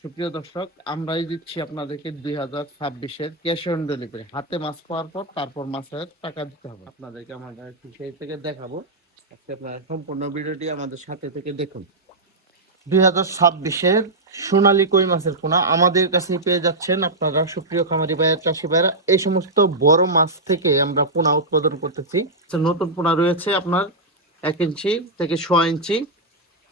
সুপ্রিয় দর্শক, আমরাই দিচ্ছি আপনাদেরকে 2026-এর ক্যাশ অন ডেলিভারি। হাতে মাছ পাওয়ার পর তারপর মাছের টাকা দিতে হবে আপনাদেরকে। আমাদের সেই থেকে দেখাবো। আজকে আপনারা সম্পূর্ণ ভিডিওটি আমাদের সাথে থেকে দেখুন। 2026-এর সোনালী কই মাছের পোনা আমাদের কাছে পেয়ে যাচ্ছেন আপনারা, সুপ্রিয় খামারি ভাইয়ের, চাষি ভাইয়েরা। এই সমস্ত বড় মাছ থেকে আমরা পোনা উৎপাদন করতেছি। নতুন পোনা রয়েছে আপনার 1 ইঞ্চি থেকে 6 ইঞ্চি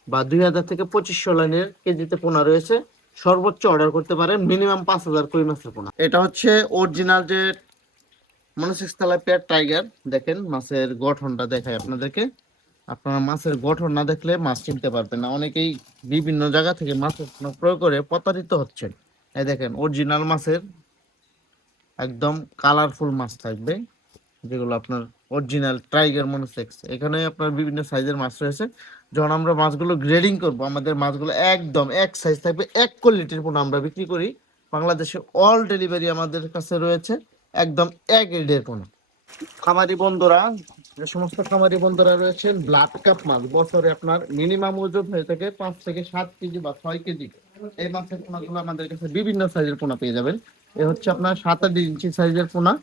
বা 2000 থেকে 2500 লাইনের কেজিতে পোনা রয়েছে। সর্বোচ্চ অর্ডার করতে পারেন মিনিমাম 5000 কই মাছের পোনা। এটা হচ্ছে অরিজিনাল যে মনোসেক্স তেলাপিয়া টাইগার। দেখেন মাছের গঠনটা দেখায় আপনাদেরকে। আপনারা মাছের গঠন না দেখলে মাছ চিনতে পারবেন না। অনেকেই বিভিন্ন জায়গা থেকে মাছের পোনা প্রয়োগ করে প্রতারিত হচ্ছেন। এই দেখেন অরিজিনাল মাছের একদম কালারফুল মাছ থাকবে, যেগুলো আপনার অরিজিনাল টাইগার মনোসেক্স। এখানে আপনার বিভিন্ন সাইজের মাছ রয়েছে। যখন আমরা মাছগুলো গ্রেডিং করব, আমাদের মাছগুলো একদম এক সাইজ থাকবে, এক কোয়ালিটির পোনা আমরা বিক্রি করি। বাংলাদেশে অল ডেলিভারি আমাদের কাছে রয়েছে, একদম এক গ্রেডের পোনা। খামারি বন্ধুরা, যে সমস্ত খামারি বন্ধুরা রয়েছেন, ব্লাড কাপ মাছ বছরে আপনার মিনিমাম ওজন হয়ে থাকে 5 থেকে 7 কেজি বা 6 কেজি। এই মাছের পোনাগুলো আমাদের কাছে বিভিন্ন সাইজের পোনা পেয়ে যাবেন। এ হচ্ছে আপনার 7-8 ইঞ্চি সাইজের পোনা।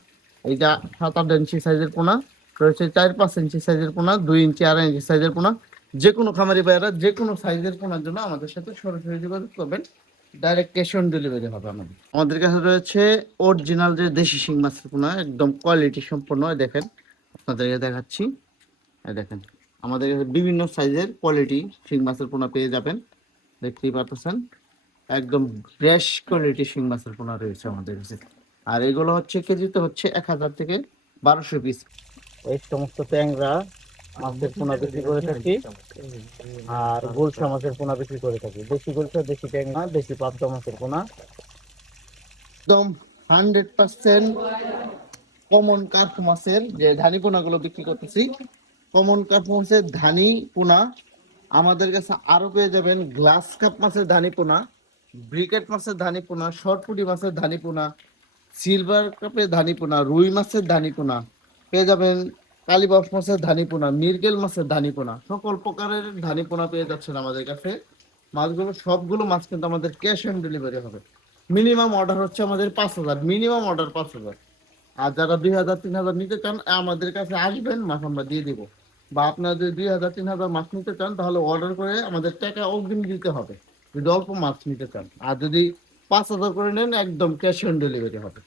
এইটা 7-8 ইঞ্চি সাইজের পোনা রয়েছে, 4-5 ইঞ্চি সাইজের পোনা, 2 ইঞ্চি 2.5 ইঞ্চি সাইজের পোনা। যে কোনো খামারি ভাইয়েরা যে কোনো সাইজের পোনার জন্য আমাদের সাথে সরাসরি যোগাযোগ করবেন। ডাইরেক্ট ক্যাশ অন ডেলিভারি হবে আমাদের কাছে রয়েছে অরিজিনাল যে দেশি শিং মাছের পোনা, একদম কোয়ালিটি সম্পন্ন। দেখেন, আপনাদেরকে দেখাচ্ছি। দেখেন, আমাদের কাছে বিভিন্ন সাইজের কোয়ালিটি শিং মাছের পোনা পেয়ে যাবেন। দেখতেই পাচ্ছেন, একদম ফ্রেশ কোয়ালিটি শিং মাছের পোনা রয়েছে আমাদের কাছে। আর এগুলো হচ্ছে কেজিতে হচ্ছে 1000 থেকে 1200 পিস। এই সমস্ত ট্যাংরা মাছের পোনা বিক্রি করে থাকি, আর গুলশা মাছের পোনা বিক্রি করে থাকি। দেশি গুলশা, দেশি ট্যাংরা, দেশি পাবদা মাছের পোনা একদম 100% কমন কার্প মাছের যে ধানি পোনাগুলো বিক্রি করতেছি। কমন কার্প মাছের ধানি পোনা আমাদের কাছে আরো পেয়ে যাবেন। গ্লাস কাপ মাছের ধানি পোনা, ব্রিকেট মাছের ধানি পোনা, শর্টপুটি মাছের ধানি পোনা, সিলভার কাপের ধানি পোনা, রুই মাছের ধানি পোনা পেয়ে যাবেন। কালীবাউস মাছের ধানি পোনা, মিরগেল মাছের ধানি পোনা, সকল প্রকারের ধানি পোনা পেয়ে যাচ্ছেন আমাদের কাছে। মাছগুলো সবগুলো মাছ কিন্তু আমাদের ক্যাশ অন ডেলিভারি হবে। মিনিমাম অর্ডার হচ্ছে আমাদের 5000, মিনিমাম অর্ডার 5000। আর যারা 2000-3000 নিতে চান আমাদের কাছে আসবেন, মাছ আমরা দিয়ে দেবো। বা আপনারা যদি 2000-3000 মাছ নিতে চান তাহলে অর্ডার করে আমাদের টাকা অগ্রিম দিতে হবে যদি অল্প মাছ নিতে চান। আর যদি 5000 করে নেন, একদম ক্যাশ অন ডেলিভারি হবে।